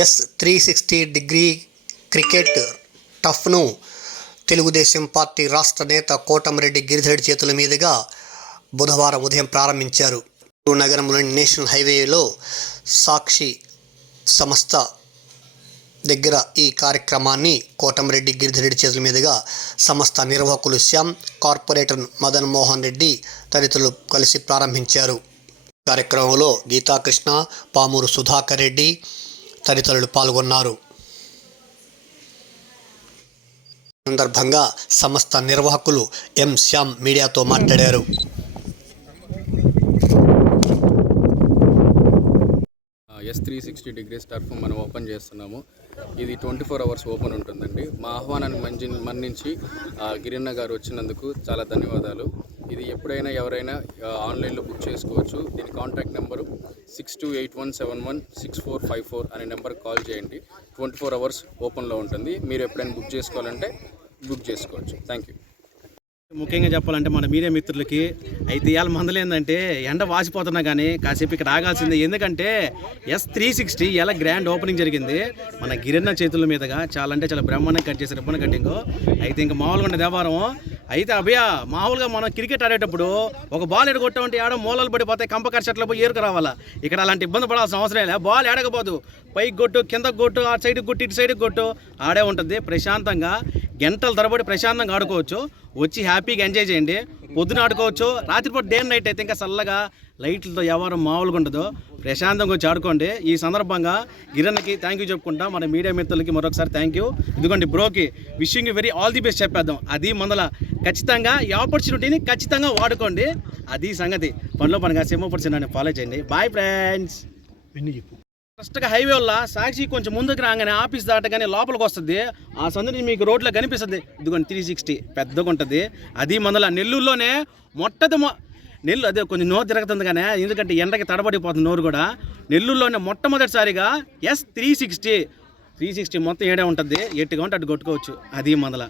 S360 cricket టఫ్ను Telugu Desam party రాష్ట్ర నేత కోటమిరెడ్డి గిరిధర్ చేతుల మీదుగా బుధవారం ఉదయం ప్రారంభించారు. నగరంలోని నేషనల్ హైవేలో సాక్షి సంస్థ దగ్గర ఈ కార్యక్రమాన్ని కోటమిరెడ్డి గిరిధర్ చేతుల మీదుగా సంస్థ నిర్వాహకులు శ్యామ్, కార్పొరేటర్ మదన్ మోహన్ రెడ్డి తదితరులు కలిసి ప్రారంభించారు. కార్యక్రమంలో గీతాకృష్ణ, పామూరు సుధాకర్ రెడ్డి తదితరులు పాల్గొన్నారు. సందర్భంగా సంస్థ నిర్వాహకులు ఎం శ్యామ్ మీడియాతో మాట్లాడారు. S360 టర్ఫ్ మనం ఓపెన్ చేస్తున్నాము. ఇది 24 hours ఓపెన్ ఉంటుందండి. మా ఆహ్వానాన్ని మన్నించి గిరిన్న గారు వచ్చినందుకు చాలా ధన్యవాదాలు. ఇది ఎప్పుడైనా ఎవరైనా ఆన్లైన్లో బుక్ చేసుకోవచ్చు. దీని కాంటాక్ట్ నెంబరు 6281716454 అనే నెంబర్కి కాల్ చేయండి. 24 hours ఓపెన్లో ఉంటుంది. మీరు ఎప్పుడైనా బుక్ చేసుకోవాలంటే బుక్ చేసుకోవచ్చు. Thank you. ముఖ్యంగా చెప్పాలంటే మన మీడియా మిత్రులకి అయితే ఇవాళ మందలేందంటే ఎండ వాసిపోతున్నా కానీ కాసేపు ఇక్కడ ఆగాల్సిందే. ఎందుకంటే S360 ఇలా గ్రాండ్ ఓపెనింగ్ జరిగింది మన గిరిన్న చేతుల మీదుగా. చాలా అంటే చాలా బ్రహ్మాండంగా కట్ చేశారు, రిబ్బన్ కటింగ్. అయితే ఇంకా మామూలుగా ఉండే వ్యాపారం. అయితే అభయ మామూలుగా మనం క్రికెట్ ఆడేటప్పుడు ఒక బాల్ ఎడగొట్టామంటే ఆడ మూలలు పడిపోతాయి, కంప కర్చట్లో పోయి ఏరుకు రావాలా. ఇక్కడ అలాంటి ఇబ్బంది పడాల్సిన అవసరం లేదు. బాల్ ఎడకపోదు, పైకి కొట్టు, కిందకు కొట్టు, ఆ సైడ్కి కొట్టు, ఇటు సైడ్కి కొట్టు, ఆడే ఉంటుంది. ప్రశాంతంగా గంటల తరబడి ప్రశాంతంగా ఆడుకోవచ్చు. వచ్చి హ్యాపీగా ఎంజాయ్ చేయండి. పొద్దున ఆడుకోవచ్చు, రాత్రిపూట డే నైట్ అయితే ఇంకా చల్లగా లైట్లతో ఎవరు మామూలుగా ఉండదు. ప్రశాంతంగా వచ్చి ఆడుకోండి. ఈ సందర్భంగా గిరణ్కి థ్యాంక్ యూ చెప్పుకుంటాం. మన మీడియా మిత్రులకి మరొకసారి థ్యాంక్ యూ. ఇదిగోండి బ్రోకి wishing you very all the best చెప్పేద్దాం. అది మందల ఖచ్చితంగా ఈ ఆపర్చునిటీని ఖచ్చితంగా వాడుకోండి. అది సంగతి. పనిలో పనిగా సింహపరిచిన ఫాలో చేయండి. Bye friends. ఫస్ట్గా హైవే వల్ల సాక్షి కొంచెం ముందుకు రాగానే ఆఫీస్ దాటగానే లోపలికి వస్తుంది. ఆ సందుని మీకు రోడ్లో కనిపిస్తుంది. ఇదిగోండి 360 పెద్దగా ఉంటుంది. అది మందల నెల్లూరులోనే నెల్లూరు అదే కొంచెం నోరు తిరుగుతుంది కానీ, ఎందుకంటే ఎండకి తడబడిపోతుంది నోరు కూడా. నెల్లూరులోనే మొట్టమొదటిసారిగా S360 మొత్తం ఏడే ఉంటుంది. ఎట్టుగా ఉంటే అటు కొట్టుకోవచ్చు. అది మందల.